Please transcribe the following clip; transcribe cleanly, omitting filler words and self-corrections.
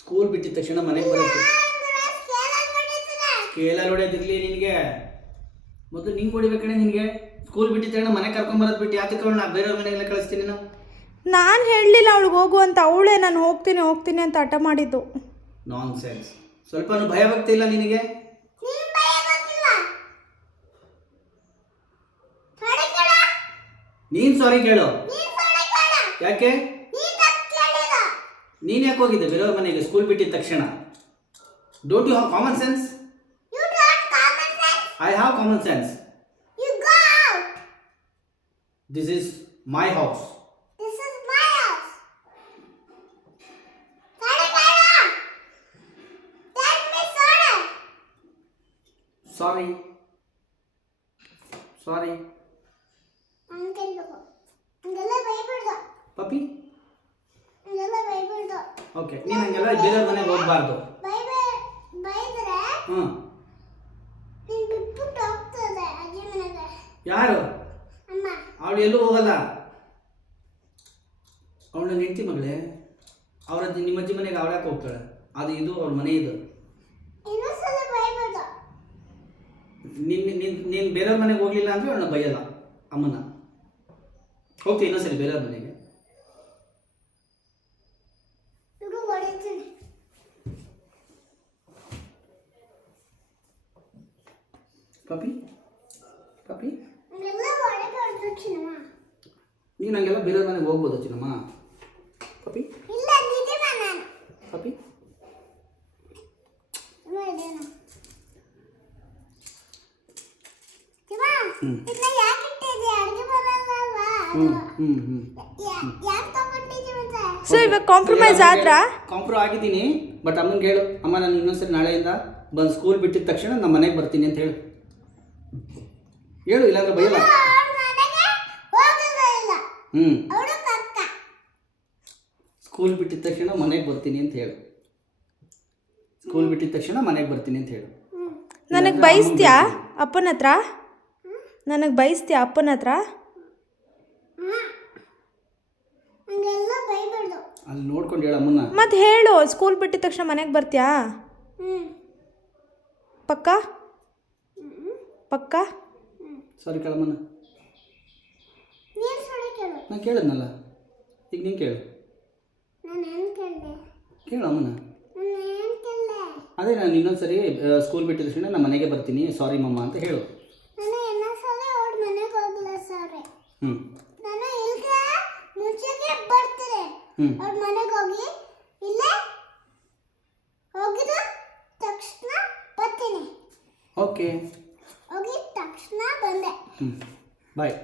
School ಬಿಟ್ಟಿದ ತಕ್ಷಣ ಮನೆಗೆ ಬರೋದು. ಸ್ಕೇಲಲ್ಲಿ ಹೊಡೆಯೋದಿರಲಿ ನಿನಗೆ, ಮೊದಲು ನಿಂಗೆ ಹೊಡಿಬೇಕಣೆ ನಿನಗೆ. ಸ್ಕೂಲ್ ಬಿಟ್ಟಿದ ತಕ್ಷಣ ಮನೆ ಕರ್ಕೊಂಬರೋದು ಬಿಟ್ಟು ಯಾಕೆ ನಾ ಬೇರೆಯವ್ರ ಮನೆಗೆಲ್ಲ ಕಳಿಸ್ತೀನಿ ನಾನು. ನಾನು ಹೇಳಲಿಲ್ಲ ಅವಳಿಗೆ ಹೋಗು ಅಂತ, ಅವಳೇ ನಾನು ಹೋಗ್ತೀನಿ ಅಂತ ಹಠ ಮಾಡಿದ್ದು. ನಾನ್ ಸೆನ್ಸ್. ಸ್ವಲ್ಪನೂ ಭಯ ಭಕ್ತಿ ಇಲ್ಲ ನಿನಗೆ. ನೀನ್ ಸಾರಿ ಕೇಳು. ಯಾಕೆ ನೀನ್ ಯಾಕೆ ಹೋಗಿದ್ದೆ ಬೇರೆಯವ್ರ ಮನೆಗೆ ಸ್ಕೂಲ್ ಬಿಟ್ಟಿದ ತಕ್ಷಣ? Don't you have common sense? I have common sense. This is my house. Sorry sorry puppy. Okay, ನೀನು ಹಂಗೆಲ್ಲ ಬೇರೆಯವ್ರ ಮನೆಗೆ ಹೋಗ್ಬಾರ್ದು. ಹ್ಞೂ. ಯಾರು? ಅವಳು ಎಲ್ಲೂ ಹೋಗಲ್ಲ. ಅವಳ ಹೆಂಡತಿ ಮಗಳೇ, ನಿಮ್ಮ ಅಜ್ಜಿ ಮನೆಗೆ ಅವಳ್ಯಾಕೆ ಹೋಗ್ತಾಳೆ? ಅದು ಇದು ಅವ್ರ ಮನೆ ಇದು. ನೀನು ಬೇರೆಯವ್ರ ಮನೆಗೆ ಹೋಗ್ಲಿಲ್ಲ ಅಂದರೆ ಅವಳನ್ನ ಬೈಯಲ್ಲ ಅಮ್ಮನ. ಹೋಗ್ತೀನಿ ಇನ್ನೊಂದ್ಸರಿ ಬೇರೆಯವ್ರ ಮನೆಗೆ. ಪಪ್ಪಿ ಪಪ್ಪಿ, ನೀನು ಹಂಗೆಲ್ಲ ಬೇರೆಯವ್ರ ಮನೆಗೆ ಹೋಗ್ಬೋದು ಚಿನ್ನಮ್ಮ. ಪಪ್ಪಿ ಪಪ್ಪಿ, ಸೊ ಇವಾಗ ಕಾಂಪ್ರಮೈಸ್ ಆದ್ರಾ? ಕಾಂಪ್ರೋ ಆಗಿದ್ದೀನಿ. ಬಟ್ ಅಮ್ಮನಿಗೆ ಹೇಳು, ಅಮ್ಮ ನಾನು ಇನ್ನೊಂದ್ಸರಿ ನಾಳೆಯಿಂದ ಬಂದು ಸ್ಕೂಲ್ ಬಿಟ್ಟಿದ ತಕ್ಷಣ ನಮ್ಮ ಮನೆಗೆ ಬರ್ತೀನಿ ಅಂತ ಹೇಳು. ಹೇಳು, ಇಲ್ಲಾಂದ್ರೆ ಬೈಯಲ್ಲ. ಸ್ಕೂಲ್ ಬಿಟ್ಟಿದ ತಕ್ಷಣ ಮನೆಗೆ ಬರ್ತೀನಿ ಅಂತ ಹೇಳು. ಸ್ಕೂಲ್ ಬಿಟ್ಟಿದ ತಕ್ಷಣ ಮನೆಗೆ ಬರ್ತೀನಿ ಅಂತ ಹೇಳು. ನನಗೆ ಬೈಸ್ತ್ಯಾ ಅಪ್ಪನ ಹತ್ರ? ನನಗೆ ಬೈಸ್ತ್ಯಾ ಅಪ್ಪನ ಹತ್ರ? ಅಲ್ಲಿ ನೋಡ್ಕೊಂಡು ಹೇಳು ಅಮ್ಮನ. ಮತ್ತೆ ಹೇಳು, ಸ್ಕೂಲ್ ಬಿಟ್ಟಿದ ತಕ್ಷಣ ಮನೆಗೆ ಬರ್ತೀಯಾ? ಪಕ್ಕ ಪಕ್ಕ? ಸಾರಿ ಕೇಳಮ್ಮನ. ನಾನು ಕೇಳಿದ್ನಲ್ಲ, ಈಗ ನೀನು ಕೇಳು. ಕೇಳು ಅಮ್ಮನ. ಅದೇ ನಾನು ಇನ್ನೊಂದ್ಸರಿ ಸ್ಕೂಲ್ ಬಿಟ್ಟಿದ ತಕ್ಷಣ ನಮ್ಮ ಮನೆಗೆ ಬರ್ತೀನಿ, ಸಾರಿ ಮಮ್ಮ ಅಂತ ಹೇಳು. ಓಕೆ, ಬಾಯ್.